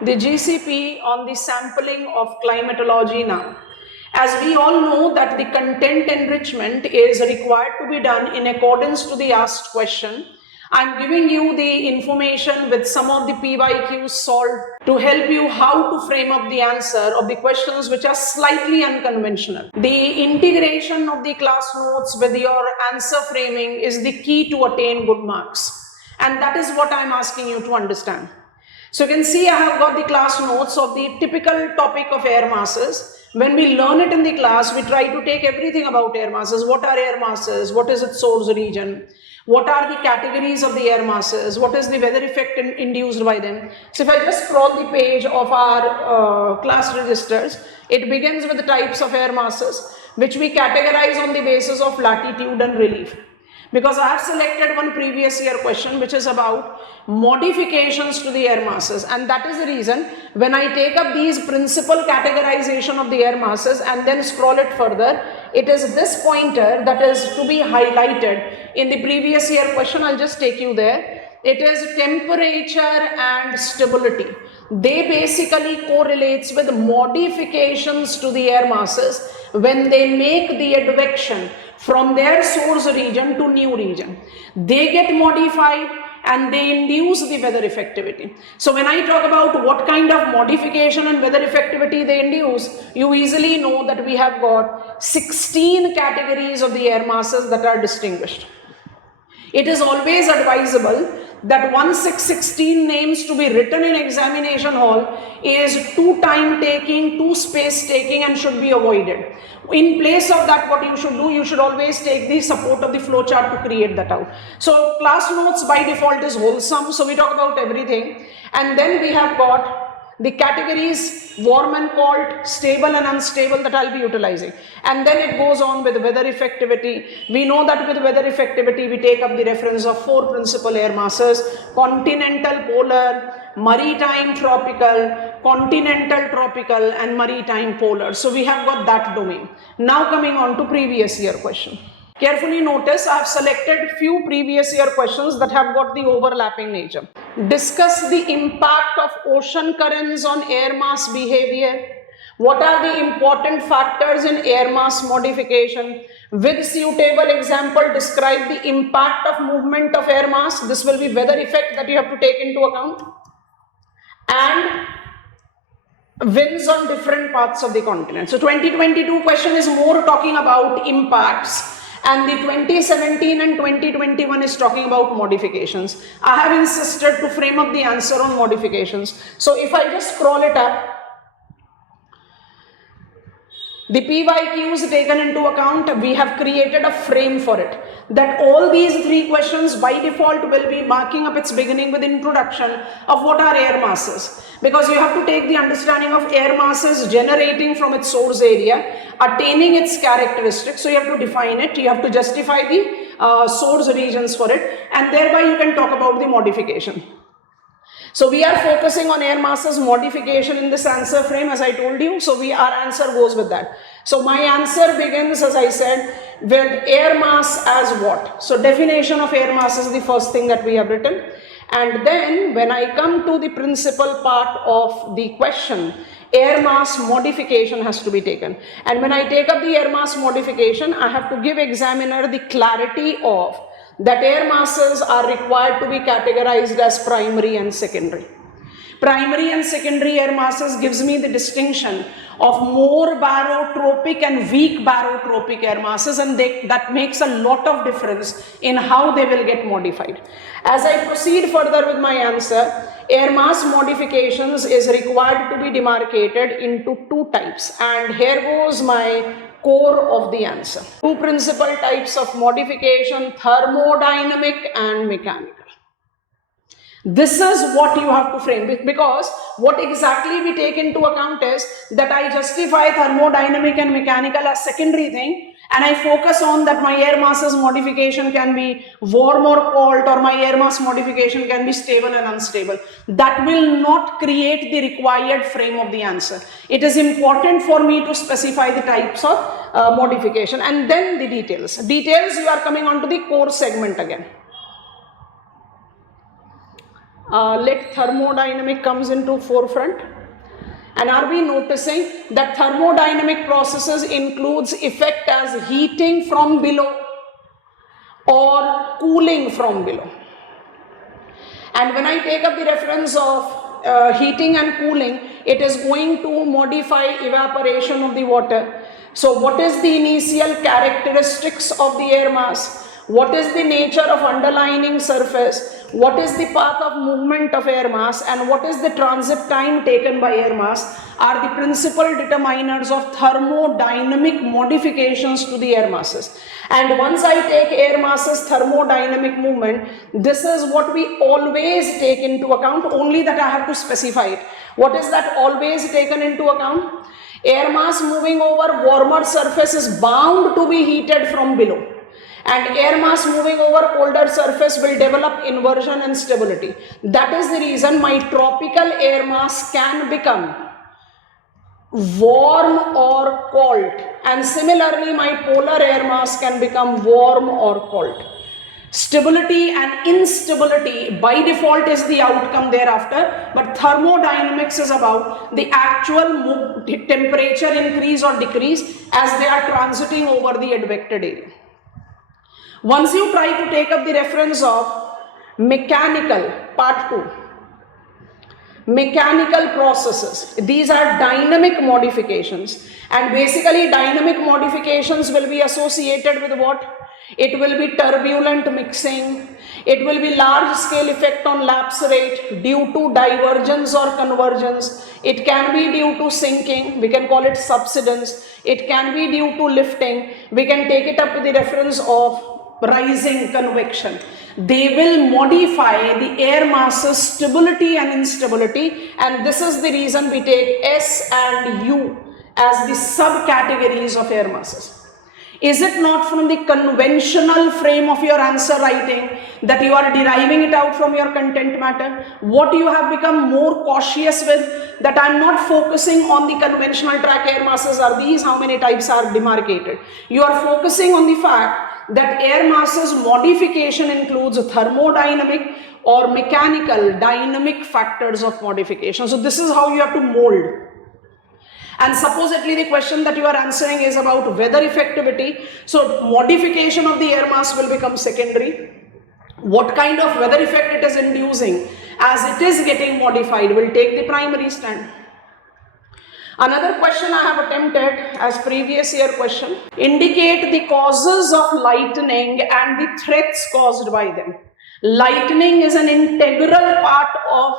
the GCP on the sampling of climatology now. As we all know that the content enrichment is required to be done in accordance to the asked question, I'm giving you the information with some of the PYQs solved to help you how to frame up the answer of the questions which are slightly unconventional. The integration of the class notes with your answer framing is the key to attain good marks. And that is what I'm asking you to understand. So you can see I have got the class notes of the typical topic of air masses. When we learn it in the class, we try to take everything about air masses. What are air masses? What is its source region? What are the categories of the air masses? What is the weather effect induced by them? So if I just scroll the page of our class registers, it begins with the types of air masses, which we categorize on the basis of latitude and relief. Because I have selected one previous year question which is about modifications to the air masses, and that is the reason when I take up these principal categorization of the air masses and then scroll it further, it is this pointer that is to be highlighted in the previous year question. I'll just take you there. It is temperature and stability. They basically correlates with modifications to the air masses when they make the advection from their source region to new region. They get modified and they induce the weather effectivity. So when I talk about what kind of modification and weather effectivity they induce, you easily know that we have got 16 categories of the air masses that are distinguished. It is always advisable that once 16 names to be written in examination hall is too time taking, too space taking, and should be avoided. In place of that, what you should do, you should always take the support of the flowchart to create that out. So class notes by default is wholesome, so we talk about everything. And then we have got the categories warm and cold, stable and unstable that I'll be utilizing. And then it goes on with weather effectivity. We know that with weather effectivity, we take up the reference of 4 principal air masses: continental, polar, maritime, tropical, continental, tropical, and maritime, polar. So we have got that domain. Now coming on to previous year question. Carefully notice I have selected few previous year questions that have got the overlapping nature. Discuss the impact of ocean currents on air mass behavior. What are the important factors in air mass modification? With suitable example, describe the impact of movement of air mass. This will be weather effect that you have to take into account. And winds on different parts of the continent. So 2022 question is more talking about impacts, and the 2017 and 2021 is talking about modifications. I have insisted to frame up the answer on modifications. So if I just scroll it up, the PYQs taken into account, we have created a frame for it. That all these 3 questions by default will be marking up its beginning with introduction of what are air masses. Because you have to take the understanding of air masses generating from its source area, attaining its characteristics. So you have to define it, you have to justify the source regions for it, and thereby you can talk about the modification. So we are focusing on air masses modification in this answer frame, as I told you. So our answer goes with that. So my answer begins, as I said, with air mass as what? So definition of air mass is the first thing that we have written. And then when I come to the principal part of the question, air mass modification has to be taken. And when I take up the air mass modification, I have to give examiner the clarity of that air masses are required to be categorized as primary and secondary. Primary and secondary air masses gives me the distinction of more barotropic and weak barotropic air masses, and that makes a lot of difference in how they will get modified. As I proceed further with my answer, air mass modifications is required to be demarcated into 2 types, and here goes my core of the answer. 2 principal types of modification: thermodynamic and mechanical. This is what you have to frame, because what exactly we take into account is that I justify thermodynamic and mechanical as secondary thing, and I focus on that my air masses modification can be warm or cold, or my air mass modification can be stable and unstable. That will not create the required frame of the answer. It is important for me to specify the types of modification, and then the details. Details, you are coming on to the core segment again. let thermodynamic comes into forefront. And are we noticing that thermodynamic processes includes effect as heating from below or cooling from below? And when I take up the reference of heating and cooling, it is going to modify evaporation of the water. So what is the initial characteristics of the air mass? What is the nature of underlying surface? What is the path of movement of air mass, and what is the transit time taken by air mass are the principal determiners of thermodynamic modifications to the air masses. And once I take air masses thermodynamic movement, this is what we always take into account, only that I have to specify it. What is that always taken into account? Air mass moving over warmer surface is bound to be heated from below, and air mass moving over colder surface will develop inversion and stability. That is the reason my tropical air mass can become warm or cold, and similarly my polar air mass can become warm or cold. Stability and instability by default is the outcome thereafter, but thermodynamics is about the actual temperature increase or decrease as they are transiting over the advected area. Once you try to take up the reference of mechanical, part 2, mechanical processes, these are dynamic modifications, and basically dynamic modifications will be associated with what? It will be turbulent mixing, it will be large scale effect on lapse rate due to divergence or convergence, it can be due to sinking, we can call it subsidence, it can be due to lifting, we can take it up to the reference of rising convection. They will modify the air masses stability and instability, and this is the reason we take S and U as the subcategories of air masses. Is it not from the conventional frame of your answer writing that you are deriving it out from your content matter? What you have become more cautious with, that I am not focusing on the conventional track air masses are these, how many types are demarcated. You are focusing on the fact that air masses modification includes thermodynamic or mechanical dynamic factors of modification. So this is how you have to mold. And supposedly the question that you are answering is about weather effectivity. So modification of the air mass will become secondary. What kind of weather effect it is inducing as it is getting modified will take the primary stand. Another question I have attempted as previous year question, indicate the causes of lightning and the threats caused by them. Lightning is an integral part of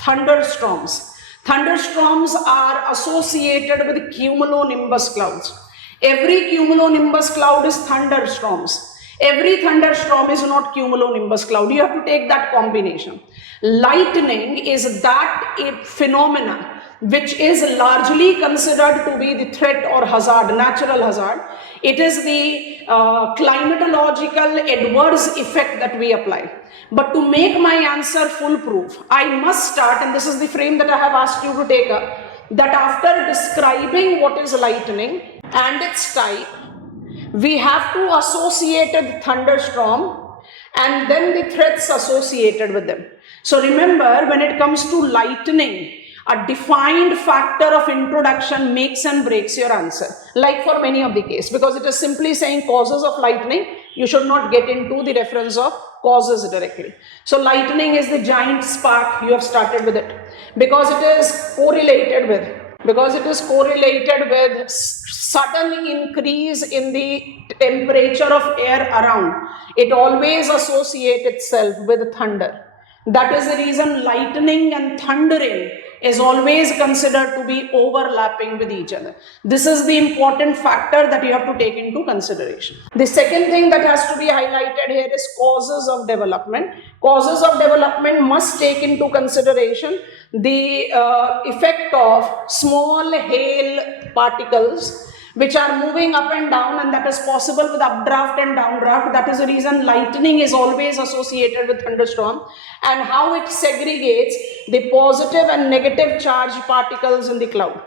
thunderstorms. Thunderstorms are associated with cumulonimbus clouds. Every cumulonimbus cloud is thunderstorms. Every thunderstorm is not cumulonimbus cloud. You have to take that combination. Lightning is that phenomena which is largely considered to be the threat or hazard, natural hazard. It is the climatological adverse effect that we apply. But to make my answer foolproof, I must start, and this is the frame that I have asked you to take up, that after describing what is lightning and its type, we have to associate the thunderstorm and then the threats associated with them. So remember, when it comes to lightning, a defined factor of introduction makes and breaks your answer, like for many of the case, because it is simply saying causes of lightning, you should not get into the reference of causes directly. So lightning is the giant spark, you have started with it, because it is correlated with sudden increase in the temperature of air around. It always associates itself with thunder. That is the reason lightning and thundering is always considered to be overlapping with each other. This is the important factor that you have to take into consideration. The second thing that has to be highlighted here is causes of development. Causes of development must take into consideration the effect of small hail particles which are moving up and down, and that is possible with updraft and downdraft. That is the reason lightning is always associated with thunderstorm, and how it segregates the positive and negative charged particles in the cloud.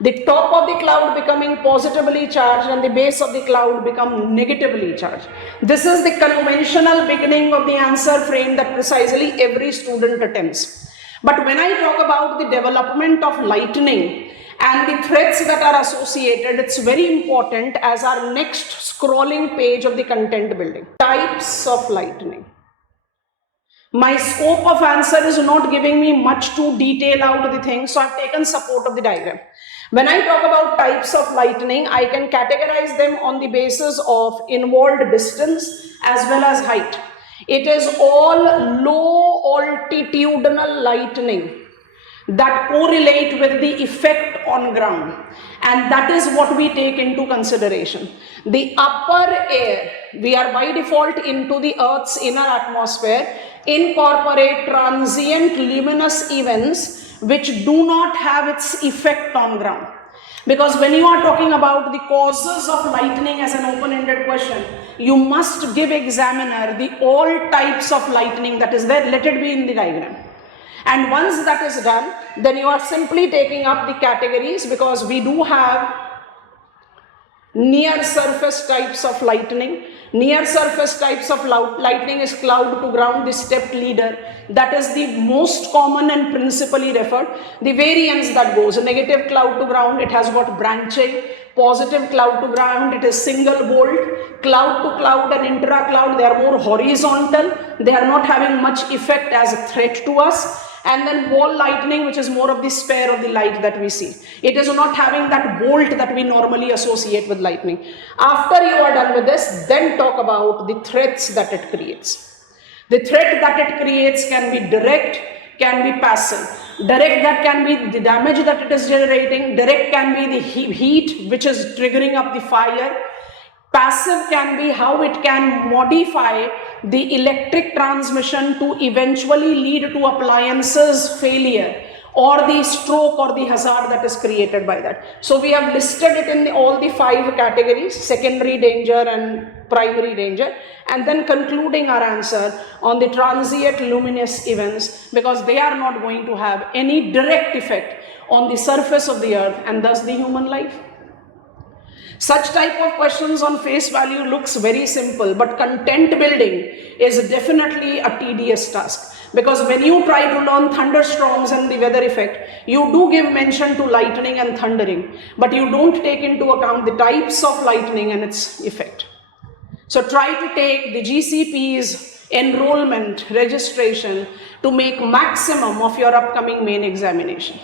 The top of the cloud becoming positively charged and the base of the cloud become negatively charged. This is the conventional beginning of the answer frame that precisely every student attempts. But when I talk about the development of lightning and the threats that are associated, it's very important as our next scrolling page of the content building. Types of lightning. My scope of answer is not giving me much to detail out the thing, so I've taken support of the diagram. When I talk about types of lightning, I can categorize them on the basis of involved distance as well as height. It is all low altitudinal lightning that correlate with the effect on ground, and that is what we take into consideration. The upper air, we are by default into the Earth's inner atmosphere, incorporate transient luminous events which do not have its effect on ground. Because when you are talking about the causes of lightning as an open-ended question, you must give examiner the all types of lightning that is there, let it be in the diagram. And once that is done, then you are simply taking up the categories, because we do have near surface types of lightning. Near surface types of lightning is cloud to ground, the stepped leader. That is the most common and principally referred. The variance that goes, a negative cloud to ground, it has got branching. Positive cloud to ground, it is single bolt. Cloud to cloud and intra cloud, they are more horizontal. They are not having much effect as a threat to us. And then ball lightning, which is more of the spare of the light that we see. It is not having that bolt that we normally associate with lightning. After you are done with this, then talk about the threats that it creates. The threat that it creates can be direct, can be passive. Direct, that can be the damage that it is generating. Direct can be the heat which is triggering up the fire. Passive can be how it can modify the electric transmission to eventually lead to appliances failure or the stroke or the hazard that is created by that. So we have listed it in all the 5 categories: secondary danger and primary danger, and then concluding our answer on the transient luminous events, because they are not going to have any direct effect on the surface of the earth and thus the human life. Such type of questions on face value looks very simple, but content building is definitely a tedious task, because when you try to learn thunderstorms and the weather effect, you do give mention to lightning and thundering, but you don't take into account the types of lightning and its effect. So try to take the GCP's enrollment registration to make maximum of your upcoming main examination.